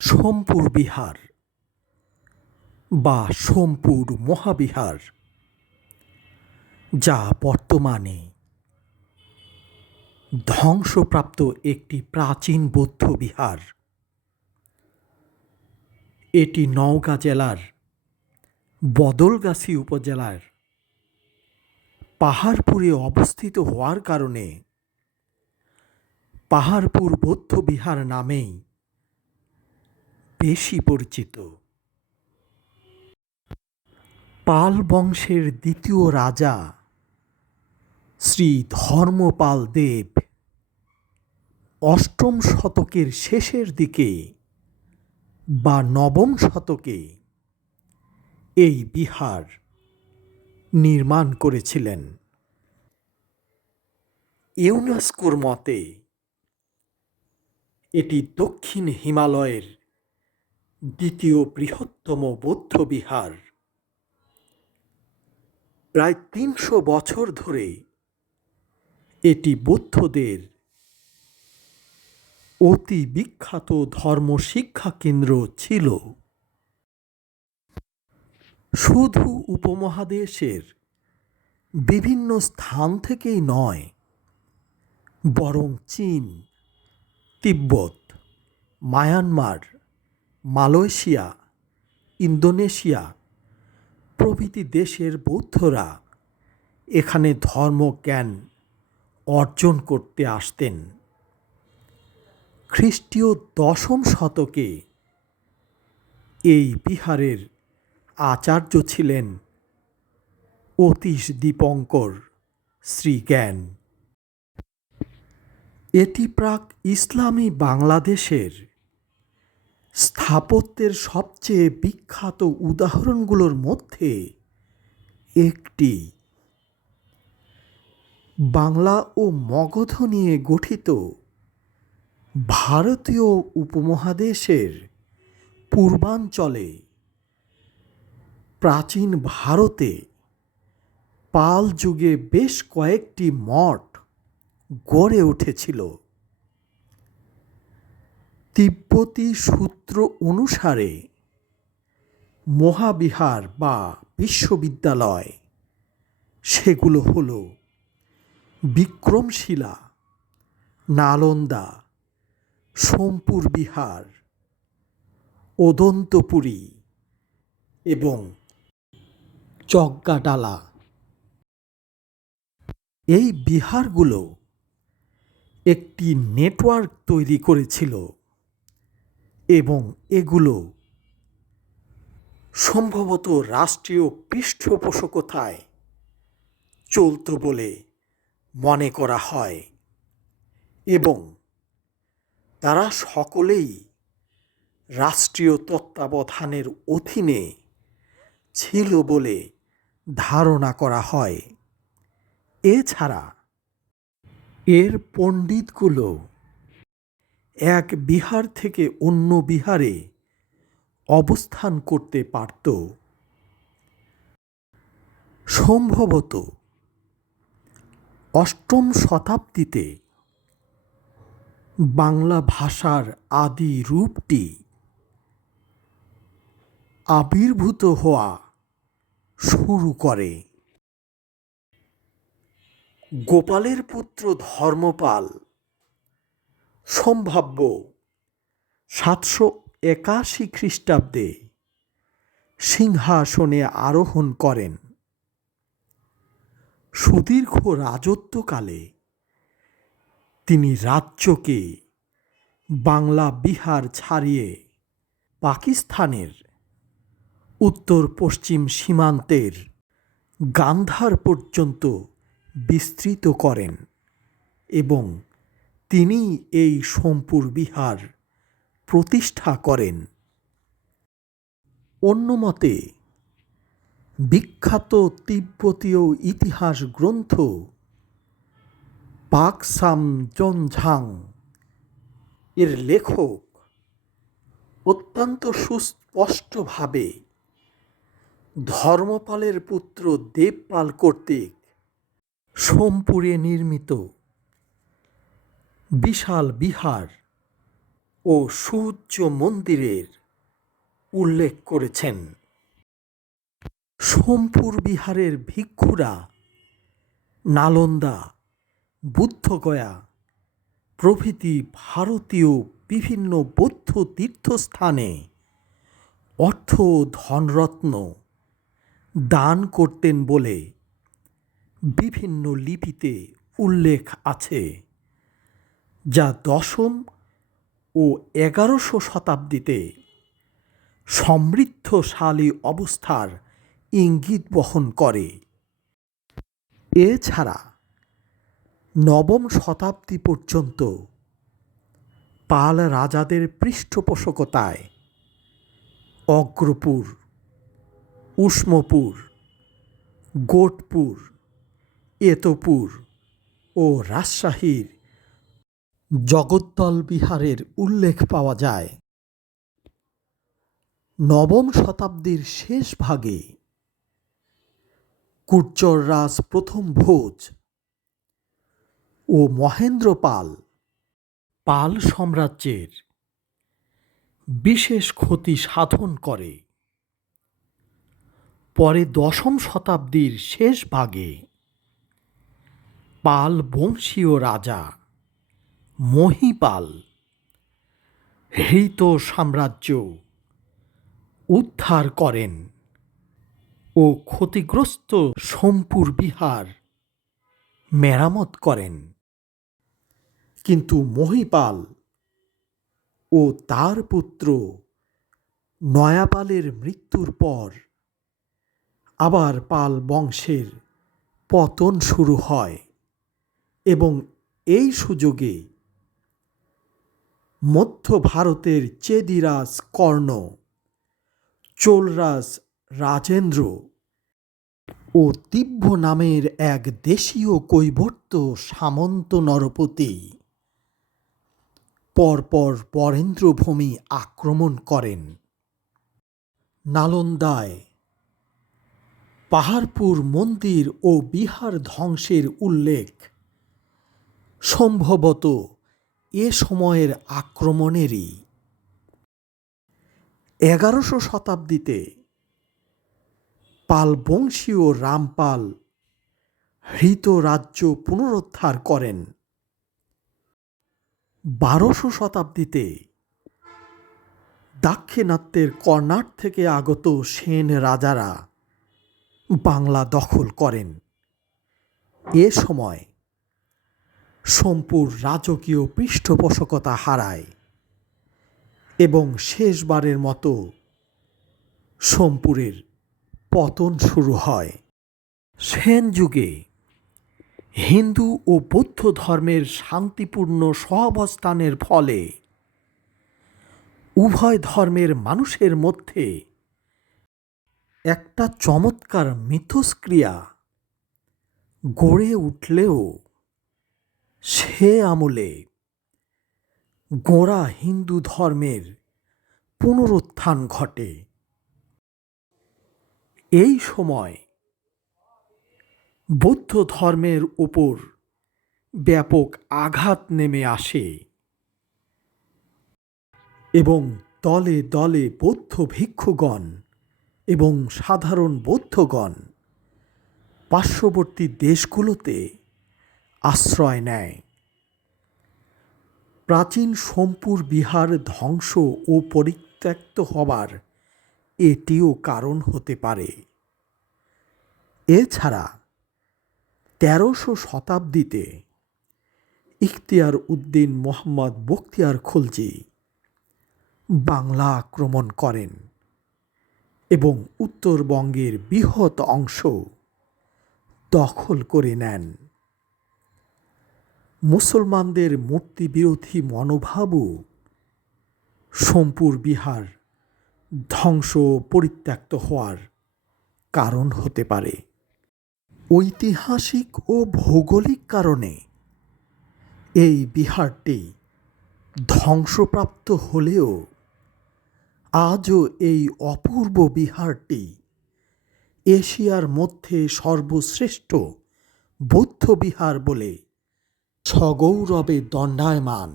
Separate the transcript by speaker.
Speaker 1: সোমপুর বিহার বা সোমপুর মহাবিহার, যা বর্তমানে ধ্বংসপ্রাপ্ত একটি প্রাচীন বৌদ্ধ বিহার। এটি নওগাঁ জেলার বদলগাছি উপজেলার পাহাড়পুরে অবস্থিত হওয়ার কারণে পাহাড়পুর বৌদ্ধ বিহার নামেই বেশি পরিচিত। পাল বংশের দ্বিতীয় রাজা শ্রী ধর্মপাল দেব অষ্টম শতকের শেষের দিকে বা নবম শতকে এই বিহার নির্মাণ করেছিলেন। ইউনেস্কোর মতে এটি দক্ষিণ হিমালয়ের দ্বিতীয় বৃহত্তম বৌদ্ধ বিহার। প্রায় তিনশো বছর ধরে এটি বৌদ্ধদের অতি বিখ্যাত ধর্ম শিক্ষা কেন্দ্র ছিল। শুধু উপমহাদেশের বিভিন্ন স্থান থেকেই নয়, বরং চীন, তিব্বত, মায়ানমার মালয়েশিয়া, ইন্দোনেশিয়া প্রভৃতি দেশের বৌদ্ধরা এখানে ধর্মজ্ঞান অর্জন করতে আসতেন। খ্রিস্টীয় দশম শতকে এই বিহারের আচার্য ছিলেন অতীশ দীপঙ্কর শ্রীজ্ঞান। এটি প্রাক ইসলামী বাংলাদেশের স্থাপত্যের সবচেয়ে বিখ্যাত উদাহরণগুলোর মধ্যে একটি বাংলা ও মগধ নিয়ে গঠিত ভারতীয় উপমহাদেশের পূর্বাঞ্চলে প্রাচীন ভারতে পাল যুগে বেশ কয়েকটি মঠ গড়ে উঠেছিল। তিব্বতী সূত্র অনুসারে মহাবিহার বা বিশ্ববিদ্যালয়, সেগুলো হল বিক্রমশিলা, নালন্দা, সোমপুর বিহার, ওদন্তপুরী এবং চজ্ঞাডালা এই বিহারগুলো একটি নেটওয়ার্ক তৈরি করেছিল এবং এগুলো সম্ভবত রাষ্ট্রীয় পৃষ্ঠপোষকতায় চলত বলে মনে করা হয় এবং তারা সকলেই রাষ্ট্রীয় তত্ত্বাবধানের অধীনে ছিল বলে ধারণা করা হয়। এছাড়া এর পণ্ডিতগুলো এক বিহার থেকে অন্য বিহারে অবস্থান করতে পারত। সম্ভবত অষ্টম শতাব্দীতে বাংলা ভাষার আদি রূপটি আবির্ভূত হওয়া শুরু করে। গোপালের পুত্র ধর্মপাল সম্ভাব্য সাতশো একাশি খ্রিস্টাব্দে সিংহাসনে আরোহণ করেন। সুদীর্ঘ রাজত্বকালে তিনি রাজ্যকে বাংলা বিহার ছাড়িয়ে পাকিস্তানের উত্তর পশ্চিম সীমান্তের গান্ধার পর্যন্ত বিস্তৃত করেন এবং তিনি এই সোমপুর বিহার প্রতিষ্ঠা করেন। অন্যমতে বিখ্যাত তিব্বতীয় ইতিহাস গ্রন্থ পাকসাম জনঝাং এর লেখক অত্যন্ত সুস্পষ্টভাবে ধর্মপালের পুত্র দেবপাল কর্তৃক সোমপুরে নির্মিত। বিশাল বিহার ও সুউচ্চ মন্দিরের উল্লেখ করেছেন। সোমপুর বিহারের ভিক্ষুরা নালন্দা, বুদ্ধগয়া প্রভৃতি ভারতীয় বিভিন্ন বৌদ্ধ তীর্থস্থানে অর্থ ধনরত্ন দান করতেন বলে বিভিন্ন লিপিতে উল্লেখ আছে। যা দশম ও এগারোশো শতাব্দীতে সমৃদ্ধশালী অবস্থার ইঙ্গিত বহন করে। এছাড়া নবম শতাব্দী পর্যন্ত পাল রাজাদের পৃষ্ঠপোষকতায় অগ্রপুর, উষ্মপুর, গোটপুর, এতপুর ও রাজশাহীর জগদ্দল বিহারের উল্লেখ পাওয়া যায়। নবম শতাব্দীর শেষ ভাগে কুর্চররাজ প্রথম ভোজ ও মহেন্দ্র পাল পাল সাম্রাজ্যের বিশেষ ক্ষতি সাধন করে। পরে দশম শতাব্দীর শেষ ভাগে পাল বংশীয় রাজা মহিপাল। হৃত সাম্রাজ্য উদ্ধার করেন ও ক্ষতিগ্রস্ত সোমপুর বিহার মেরামত করেন। কিন্তু মহিপাল ও তার পুত্র নয়াপালের মৃত্যুর পর আবার পাল বংশের পতন শুরু হয় এবং এই সুযোগে মধ্য ভারতের চেদিরাজ কর্ণ, চোলরাজ রাজেন্দ্র ও তিব্য নামের এক দেশীয় কৈবর্ত সামন্ত নরপতি। পরপর বরেন্দ্রভূমি আক্রমণ করেন। নালন্দায় পাহাড়পুর মন্দির ও বিহার ধ্বংসের উল্লেখ। সম্ভবত এ সময়ের আক্রমণেরই এগারোশো শতাব্দীতে পাল বংশীয় রামপাল হৃত রাজ্য পুনরুদ্ধার করেন। বারোশো শতাব্দীতে দাক্ষিণাত্যের কর্ণাট থেকে আগত সেন রাজারা বাংলা দখল করেন। এ সময় সোমপুর রাজকীয় পৃষ্ঠপোষকতা হারায় এবং শেষবারের মতো সোমপুরের পতন শুরু হয়। সেন যুগে হিন্দু ও বৌদ্ধ ধর্মের শান্তিপূর্ণ সহাবস্থানের ফলে উভয় ধর্মের মানুষের মধ্যে একটা চমৎকার মিথস্ক্রিয়া গড়ে উঠলেও সে আমলে গোড়া হিন্দু ধর্মের পুনরুত্থান ঘটে। এই সময় বৌদ্ধ ধর্মের উপর ব্যাপক আঘাত নেমে আসে এবং দলে দলে বৌদ্ধ ভিক্ষুগণ এবং সাধারণ বৌদ্ধগণ পার্শ্ববর্তী দেশগুলোতে আশ্রয় নেয়। প্রাচীন সোমপুর বিহার ধ্বংস ও পরিত্যক্ত হবার এটিও কারণ হতে পারে। এছাড়া তেরোশো শতাব্দীতে ইখতিয়ার উদ্দিন মোহাম্মদ বখতিয়ার খলজি বাংলা আক্রমণ করেন এবং উত্তরবঙ্গের বৃহৎ অংশ দখল করে নেন। মুসলমানদের মূর্তি বিরোধী মনোভাবও সোমপুর বিহার ধ্বংস পরিত্যক্ত হওয়ার কারণ হতে পারে। ঐতিহাসিক ও ভৌগোলিক কারণে এই বিহারটি ধ্বংসপ্রাপ্ত হলেও আজও এই অপূর্ব বিহারটি এশিয়ার মধ্যে সর্বশ্রেষ্ঠ বৌদ্ধ বিহার বলে সগৌরবে দণ্ডায়মান।